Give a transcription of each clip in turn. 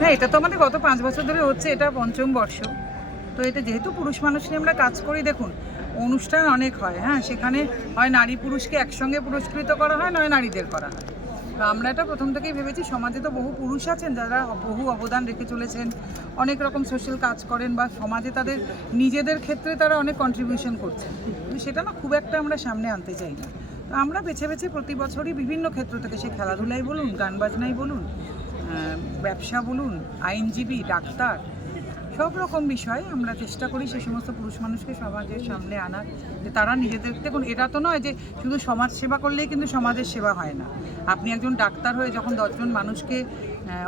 হ্যাঁ, এটা তো আমাদের গত 5 বছর ধরে হচ্ছে, এটা পঞ্চম বর্ষ। তো এটা যেহেতু পুরুষ মানুষ নিয়ে আমরা কাজ করি, দেখুন অনুষ্ঠান অনেক হয়, হ্যাঁ, সেখানে হয় নারী পুরুষকে একসঙ্গে পুরস্কৃত করা হয়, নয় নারীদের করা হয়। তো আমরা এটা প্রথম থেকেই ভেবেছি, সমাজে তো বহু পুরুষ আছেন যারা বহু অবদান রেখে চলেছেন, অনেক রকম সোশ্যাল কাজ করেন, বা সমাজে তাদের নিজেদের ক্ষেত্রে তারা অনেক কন্ট্রিবিউশন করছেন, কিন্তু সেটা না খুব একটা আমরা সামনে আনতে চাই না। তো আমরা বেছে বেছে প্রতি বছরই বিভিন্ন ক্ষেত্র থেকে, সে খেলাধুলাই বলুন, গান বাজনাই বলুন, ব্যবসা বলুন, আইনজীবী, ডাক্তার, সব রকম বিষয় আমরা চেষ্টা করি সে সমস্ত পুরুষ মানুষকে সমাজের সামনে আনার, যে তারা নিজেদের, দেখুন এটা তো নয় যে শুধু সমাজ সেবা করলেই কিন্তু সমাজের সেবা হয় না। আপনি একজন ডাক্তার হয়ে যখন 10জন মানুষকে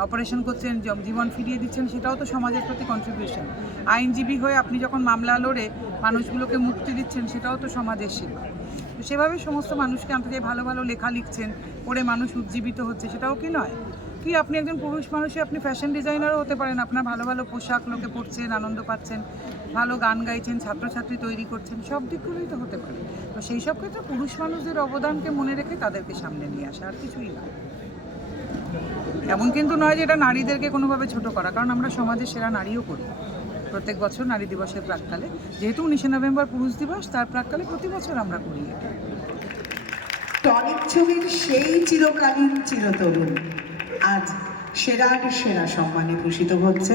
অপারেশন করছেন, জীবন ফিরিয়ে দিচ্ছেন, সেটাও তো সমাজের প্রতি কন্ট্রিবিউশন। আইনজীবী হয়ে আপনি যখন মামলা লড়ে মানুষগুলোকে মুক্তি দিচ্ছেন, সেটাও তো সমাজের সেবা। তো সেভাবে সমস্ত মানুষকে আনতে, ভালো ভালো লেখা লিখছেন, পড়ে মানুষ উজ্জীবিত হচ্ছে, সেটাও কি নয়? কি আপনি একজন পুরুষ মানুষই আপনি ফ্যাশন ডিজাইনারও হতে পারেন, আপনার ভালো ভালো পোশাক লোকে পরছেন, আনন্দ পাচ্ছেন, ভালো গান গাইছেন, ছাত্রছাত্রী তৈরি করছেন, সব দিকগুলোই তো হতে পারে। তো সেই সব ক্ষেত্রে পুরুষ মানুষদের অবদানকে মনে রেখে তাদেরকে সামনে নিয়ে আসা, আর কিছুই না। এমন কিন্তু নয় যে এটা নারীদেরকে কোনোভাবে ছোট করা, কারণ আমরা সমাজের সেরা নারীও করি প্রত্যেক বছর নারী দিবসের প্রাক্কালে। যেহেতু 19শে নভেম্বর পুরুষ দিবস, তার প্রাক্কালে প্রতি বছর আমরা করি এটা। টনিক ছবির সেই চিরকালীন চিরতরুণ আজ সেরার সেরা সম্মানে ভূষিত হচ্ছে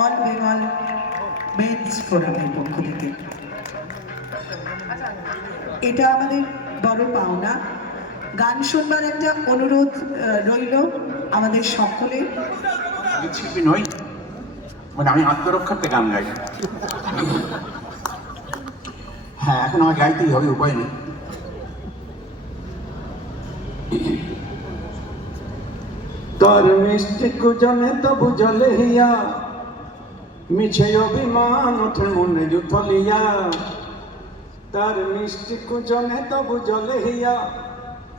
অল বেঙ্গল মেন্স ফোরামের পক্ষ থেকে। এটা আমাদের বড় পাওনা। গান শুনবার একটা অনুরোধ রইল আমাদের সকলে। শিল্পী নই, মানে আমি আত্মরক্ষার্থে গান গাই। হ্যাঁ, এখন আমার গাইতেই হবে, উপায় নেই। তার মিষ্টি কুজনে তবু জলে হিয়া, মিছে অভিমান ওঠে মনে জুথলিয়া। তার মিষ্টি কুজনে তবু জলে হিয়া,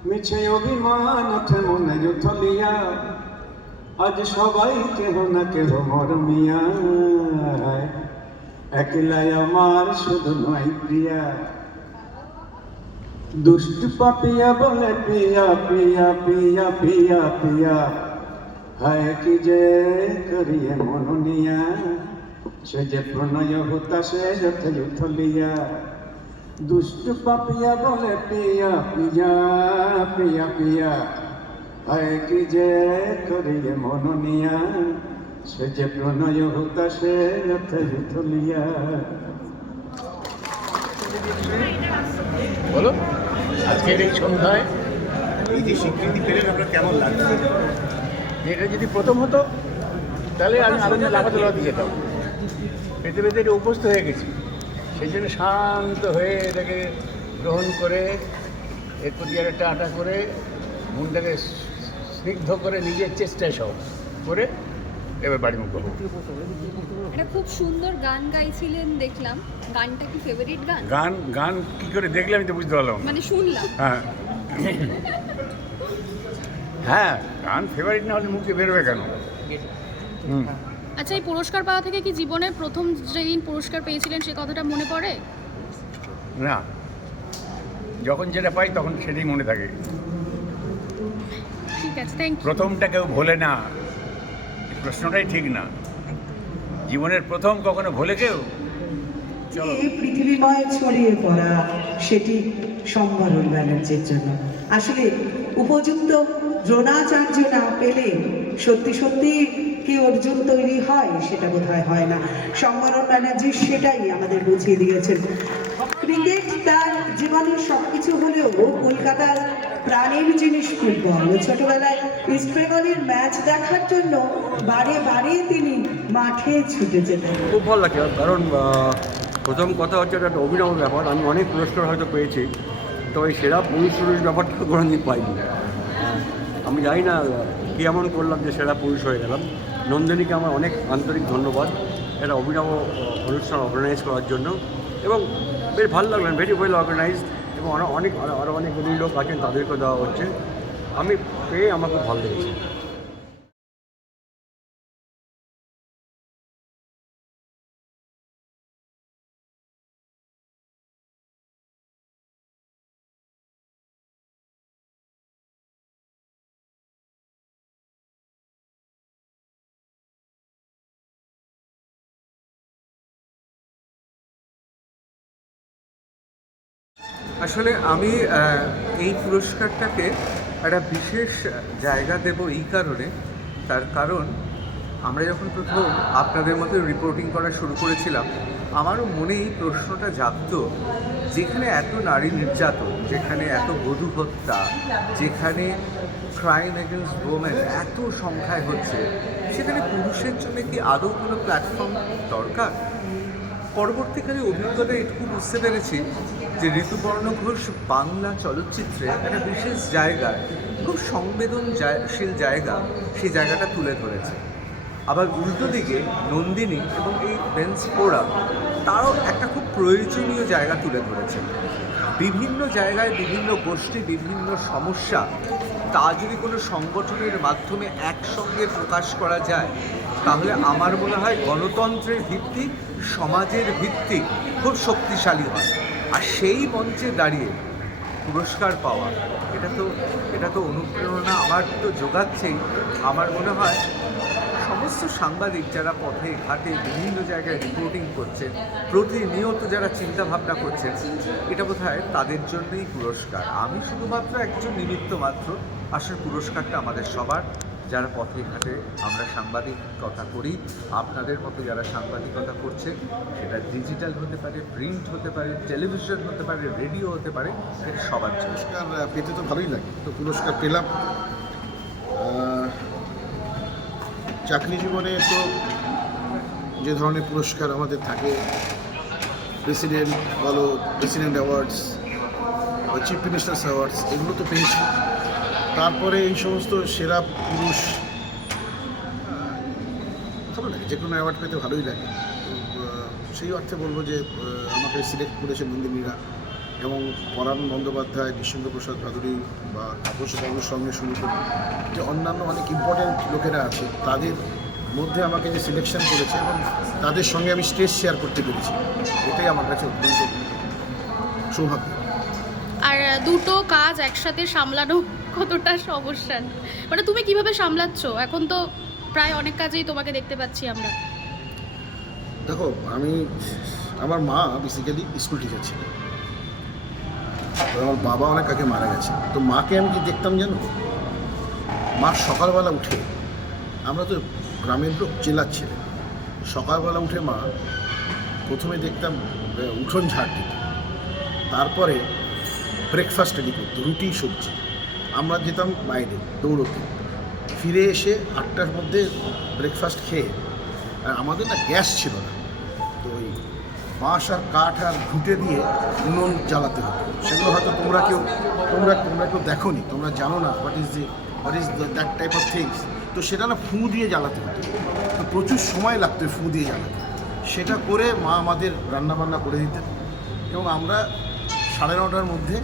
মিছে অভিমান ওঠে মনে জুথলিয়া। আজ সবাই কেহ না কেহ মরমিয়া, একলাই আমার শুধু নয় প্রিয়া। দুষ্ট পাপিয়া বলে পিয়া পিয়া পিয়া পিয়া পিয়া, হায় কি যে করিয়ে মননিয়া। সে যে প্রণয় হুতাশে যথে উথলিয়া। দুষ্ট পাপিয়া বলে পিয়া পিয়া পিয়া পিয়া, হায় কি যে করিয়ে মননিয়া। সে যে প্রণয় হুতাশে যথে উথলিয়া। বলো, আজকের এই সন্ধ্যায় এই যে স্বীকৃতি পেলেন আপনার কেমন লাগছে? এটা যদি প্রথম হতো তাহলে আমি আনন্দে লাফাতে লাফাতে যেতাম। পেতে পেতে এটা অভ্যস্ত হয়ে গেছি, সেই জন্য শান্ত হয়ে এটাকে গ্রহণ করে এর প্রতি একটা আটা করে মনটাকে স্নিগ্ধ করে নিজের চেষ্টায় সব করে এবার বাড়ি মুখ করবো। একটা খুব সুন্দর গান গাইছিলেন দেখলাম, গানটা কি ফেভারিট গান? গান গান কী করে দেখলে আমি তো বুঝতে পারলাম। মানে শুনলাম। হ্যাঁ হ্যাঁ, গান ফেভারিট না হলে মুখে বেরোবে কেন? আচ্ছা, এই পুরস্কার পাওয়া থেকে কি জীবনের প্রথম যেদিন পুরস্কার পেয়েছিলেন সে কথাটা মনে পড়ে? না, যখন যেটা পাই তখন সেটাই মনে থাকে। ঠিক আছে, থ্যাংক ইউ। প্রথমটা কেউ ভোলে না, এই প্রশ্নটাই ঠিক না। জীবনের প্রথম কখনো ভোলে কেউ? যে পৃথিবীময় ছড়িয়ে পড়া, সেটি সম্বরণ ব্যানার্জির জন্য। আসলে উপযুক্ত দ্রোণাচার্য না পেলে সত্যি সত্যি কি অর্জুন তৈরি হয়, সেটা বোধহয় হয় না। সম্বরণ ব্যানার্জি সেটাই আমাদের বুঝিয়ে দিয়েছেন। ক্রিকেট তার জীবনের সবকিছু হলেও কলকাতার প্রাণের জিনিস ফুটবল। ছোটবেলায় ইস্ট বেঙ্গলের ম্যাচ দেখার জন্য বারে বারে তিনি মাঠে ছুটে যেতেন। খুব ভালো লাগে, কারণ প্রথম কথা হচ্ছে এটা একটা অভিনব ব্যাপার। আমি অনেক পুরস্কার হয়তো পেয়েছি, তবে সেরা পুরুষ ব্যাপারটা কোনোদিন পাইনি। আমি জানি না কী এমন করলাম যে সেরা পুরুষ হয়ে গেলাম। নন্দিনীকে আমার অনেক আন্তরিক ধন্যবাদ এটা অভিনব অনুষ্ঠান অর্গানাইজ করার জন্য, এবং বেশ ভালো লাগলেন, ভেরি ওয়েল অর্গানাইজড, এবং আরও অনেক লোক আছেন তাদেরকেও দেওয়া হচ্ছে। আমি পেয়ে আমার খুব ভালো লেগেছে। আসলে আমি এই পুরস্কারটাকে একটা বিশেষ জায়গা দেব এই কারণে, তার কারণ আমরা যখন প্রথম আপনাদের মতো রিপোর্টিং করা শুরু করেছিলাম, আমারও মনে এই প্রশ্নটা জাগতো, যেখানে এত নারী নির্যাতন, যেখানে এত বধূ হত্যা, যেখানে ক্রাইম এগেনস্ট ওমেন এত সংখ্যায় হচ্ছে, সেখানে পুরুষের জন্য কি আদৌ কোনো প্ল্যাটফর্ম দরকার? পরবর্তীকালে অভিজ্ঞতা এটুকু বুঝতে পেরেছি যে ঋতুপর্ণ ঘোষ বাংলা চলচ্চিত্রে একটা বিশেষ জায়গায়, খুব সংবেদনশীল জায়গা, সেই জায়গাটা তুলে ধরেছে। আবার উল্টো দিকে নন্দিনী এবং এই বেঞ্চ ফোরা, তারও একটা খুব প্রয়োজনীয় জায়গা তুলে ধরেছে। বিভিন্ন জায়গায় বিভিন্ন গোষ্ঠী, বিভিন্ন সমস্যা, তা যদি কোনো সংগঠনের মাধ্যমে একসঙ্গে প্রকাশ করা যায়, তাহলে আমার মনে হয় গণতন্ত্রের ভিত্তি, সমাজের ভিত্তি খুব শক্তিশালী হয়। আর সেই মঞ্চে দাঁড়িয়ে পুরস্কার পাওয়া, এটা তো অনুপ্রেরণা আমার তো যোগাচ্ছেই। আমার মনে হয় সমস্ত সাংবাদিক যারা পথে ঘাটে বিভিন্ন জায়গায় রিপোর্টিং করছেন, প্রতিনিয়ত যারা চিন্তা ভাবনা করছেন, এটা বোধহয় তাদের জন্যই পুরস্কার। আমি শুধুমাত্র একজন নিমিত্ত মাত্র। আসল পুরস্কারটা আমাদের সবার, যারা পথে ঘাটে আমরা সাংবাদিকতা করি, আপনাদের মতো যারা সাংবাদিকতা করছে, সেটা ডিজিটাল হতে পারে, প্রিন্ট হতে পারে, টেলিভিশন হতে পারে, রেডিও হতে পারে, এটা সবার জন্য। পুরস্কার পেতে তো ভালোই লাগে, তো পুরস্কার পেলাম। চাকরি জীবনে তো যে ধরনের পুরস্কার আমাদের থাকে, প্রেসিডেন্ট বলো, প্রেসিডেন্ট অ্যাওয়ার্ডস বা চিফ মিনিস্টার্স অ্যাওয়ার্ডস, এগুলো তো পেয়েছি। তারপরে এই সমস্ত সেরা পুরুষ, ভালো লাগে, যে কোনো অ্যাওয়ার্ড পেতে ভালোই লাগে। তো সেই অর্থে বলবো যে আমাকে সিলেক্ট করেছে নন্দিনীরা, এবং পরাণ বন্দ্যোপাধ্যায়, বিশ্বেন্দ্র প্রসাদ ভাদুরী বা তাপস বাবুর সঙ্গে শুরু করে যে অন্যান্য অনেক ইম্পর্ট্যান্ট লোকেরা আছে, তাদের মধ্যে আমাকে যে সিলেকশন করেছে এবং তাদের সঙ্গে আমি স্টেজ শেয়ার করতে পেরেছি, এটাই আমার কাছে অত্যন্ত সৌভাগ্য। আর দুটো কাজ একসাথে সামলানো কতটা সমস্যা, মানে তুমি কিভাবে সামলাচ্ছ? এখন তো প্রায় অনেক কাজেই তোমাকে দেখতে পাচ্ছি আমরা। দেখো, আমার মা বেসিক্যালি স্কুল টিচার ছিল, আমার বাবা অনেক আগে মারা গেছে। তো মাকে আমি কি দেখতাম জানো? মা সকালবেলা উঠে, আমরা তো গ্রামের লোক, জেলার ছেলে, সকালবেলা উঠে মা প্রথমে দেখতাম উঠোন ঝাড় দিত, তারপরে ব্রেকফাস্ট রেডি করতো, রুটি সবজি। আমরা যেতাম বাইরে দৌড়তে, ফিরে এসে 8টার মধ্যে ব্রেকফাস্ট খেয়ে, আর আমাদের না গ্যাস ছিল না, তো ওই বাঁশ আর কাঠ আর ঘুঁটে দিয়ে উনুন জ্বালাতে হতো। সেগুলো হয়তো তোমরা কেউ দেখো নি, তোমরা জানো না what is that type of things. তো সেটা না ফুঁ দিয়ে জ্বালাতে হতো, তো প্রচুর সময় লাগতো ফুঁ দিয়ে জ্বালাতে। সেটা করে মা আমাদের রান্নাবান্না করে দিতেন, এবং আমরা 9:30টার মধ্যে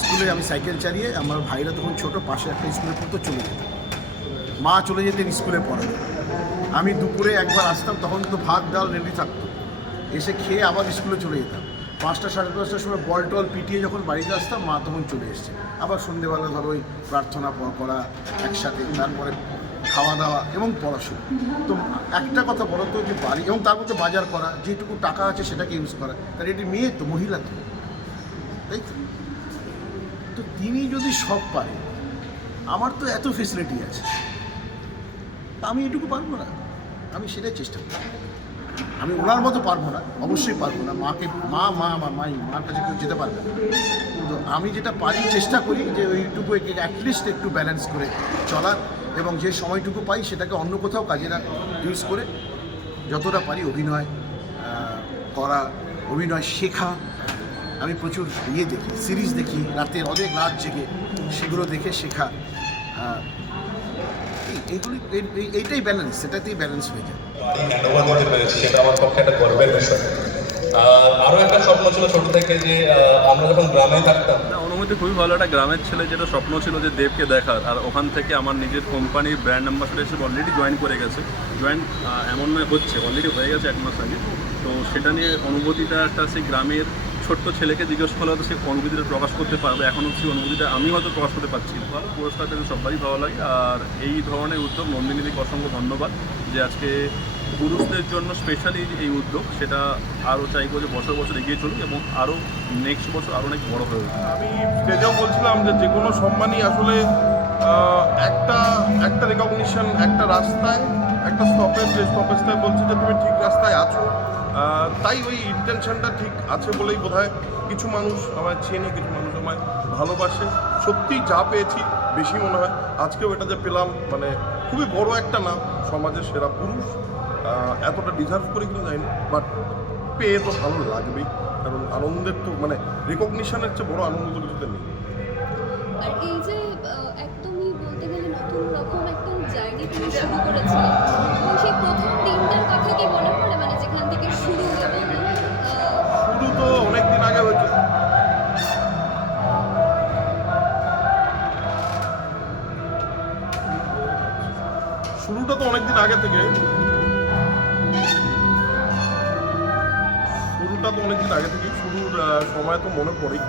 স্কুলে, আমি সাইকেল চালিয়ে, আমার ভাইরা তখন ছোটো, পাশে একটা স্কুলে পড়তো, চলে যেত। মা চলে যেতেন স্কুলে পড়াতে, আমি দুপুরে একবার আসতাম, তখন তো ভাত ডাল রেডি থাকতো, এসে খেয়ে আবার স্কুলে চলে যেতাম। 5টা 5:30টার সময় বল টল পিটিয়ে যখন বাড়িতে আসতাম, মা তখন চলে এসছে। আবার সন্ধ্যেবেলা ধরো ওই প্রার্থনা করা একসাথে, তারপরে খাওয়া দাওয়া এবং পড়াশোনা। তো একটা কথা বলো তো, যে বাড়ি এবং তার মধ্যে বাজার করা, যেটুকু টাকা আছে সেটাকে ইউজ করা, কারণ এটি মেয়ে তো, মহিলা তো, তাই তো? তো তিনি যদি সব পারে, আমার তো এত ফেসিলিটি আছে, আমি এটুকু পারবো না? আমি সেটাই চেষ্টা করি। আমি ওনার মতো পারবো না, অবশ্যই পারবো না। আমার মার কাছে কেউ যেতে পারবে না। তো আমি যেটা পারি, চেষ্টা করি যে ওইটুকু অ্যাটলিস্ট একটু ব্যালেন্স করে চলার, এবং যে সময়টুকু পাই সেটাকে অন্য কোথাও কাজে ইউজ করে যতটা পারি অভিনয় করা, অভিনয় শেখা। আমি প্রচুর দেখি, সিরিজ দেখি, রাতের অনেক রাত জেগে সেগুলো দেখে শেখা। এইটাই ব্যালেন্স, সেটাতেই ব্যালেন্স হয়ে যায়। সেটা আমার পক্ষে একটা গর্বের বিষয়। আরও একটা স্বপ্ন ছিল ছোট থেকে, যে আমরা যখন গ্রামে থাকতাম, অনুভূতি খুবই ভালো। একটা গ্রামের ছেলে, যেটা স্বপ্ন ছিল যে দেবকে দেখার, আর ওখান থেকে আমার নিজের কোম্পানির ব্র্যান্ড অ্যাম্বাসেডর হিসেবে অলরেডি জয়েন করে গেছে। এমন নয় হচ্ছে, অলরেডি হয়ে গেছে 1 মাস আগে। তো সেটা নিয়ে অনুভূতিটা একটা সেই গ্রামের ছোট্ট ছেলেকে জিজ্ঞেস করলে হয়তো সে অনুভূতিটা প্রকাশ করতে পারবে, এখন সেই অনুভূতিটা আমি হয়তো প্রকাশ করতে পারছি না। ভালো পুরস্কার পেতে সবারই ভালো লাগে। আর এই ধরনের উদ্যোগ নন্দিনীদিকে অসংখ্য ধন্যবাদ যে আজকে পুরুষদের জন্য স্পেশালি এই উদ্যোগ, সেটা আরও চাইবো যে বছর বছর এগিয়ে চলুক এবং আরও নেক্সট বছর আরও অনেক বড় হয়ে উঠুক। আমি স্টেজেও বলছিলাম যে কোনো সম্মানই আসলে একটা রেকগনিশন, একটা রাস্তায় একটা স্টপেজটায় বলছে যে তুমি ঠিক রাস্তায় আছো, তাই ওই ইন্টেনশনটা ঠিক আছে বলেই বোধহয় কিছু মানুষ আমায় চেনে, কিছু মানুষ আমায় ভালোবাসে। সত্যি যা পেয়েছি বেশি মনে হয় আজকেও এটা যে পেলাম, মানে খুবই বড় একটা নাম, সমাজের সেরা পুরুষ, এতটা ডিজার্ভ করে কিনা যায় না, বাট পেয়ে তো ভালো লাগবেই, কারণ আনন্দের তো মানে রেকগনিশনের চেয়ে বড় আনন্দ তো কিছুতে নেই। আর এই যে একদমই বলতে গেলে নতুন রকম একটা জার্নি তুমি শুরু করেছিলে, এবং সেই প্রথম দিনটার কথা কি মনে পড়ে, মানে যেখান থেকে শুরু এবং শুরু তো অনেক দিন আগে হয়েছে। শুরুটা তো অনেকদিন আগে থেকে, শুরুর সময় তো মনে পড়েই।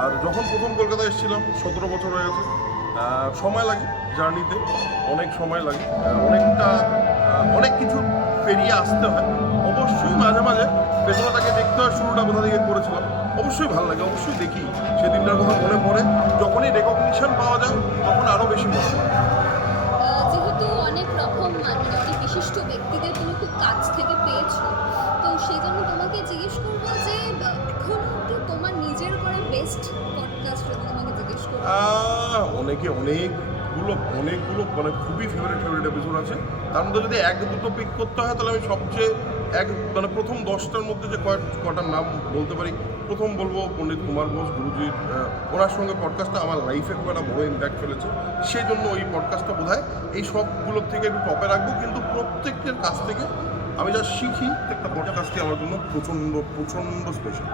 আর যখন প্রথম কলকাতায় এসেছিলাম 17 বছর হয়ে গেছে, সময় লাগে জার্নিতে, অনেক সময় লাগে, অনেক কিছু পেরিয়ে আসতে হয়। অবশ্যই মাঝে মাঝে পেছনে তাকে দেখতে হয় শুরুটা কোথা থেকে করেছিলাম, অবশ্যই ভালো লাগে, অবশ্যই দেখি, সেদিনটার কথা মনে পড়ে। যখনই রেকগনিশন পাওয়া যায় তখন আরও বেশি মনে পড়ে। যেহেতু অনেক রকম মানে অনেক বিশিষ্ট ব্যক্তিদের তুমি খুব কাছ থেকে পেয়েছো, তো সেই জন্য তোমাকে জিজ্ঞেস করবো যে এখন অব্দি তোমার নিজের করা বেস্ট পডকাস্ট যদি তোমাকে জিজ্ঞেস করবো। অনেকগুলো মানে খুবই ফেভারিট এপিসোড আছে। তার মধ্যে যদি এক দুটো পিক করতে হয় তাহলে আমি সবচেয়ে মানে প্রথম 10টার মধ্যে যে কটার নাম বলতে পারি, প্রথম বলবো পণ্ডিত কুমার ঘোষ গুরুজির, ওনার সঙ্গে পডকাস্টটা আমার লাইফে খুব একটা বড় ইম্প্যাক্ট ফেলেছে, সেই জন্য ওই পডকাস্টটা বোধহয় এই সবগুলোর থেকে একটু টপে রাখবো। কিন্তু প্রত্যেকের কাছ থেকে আমি যা শিখি, একটা পডকাস্টই আমার জন্য প্রচণ্ড স্পেশাল।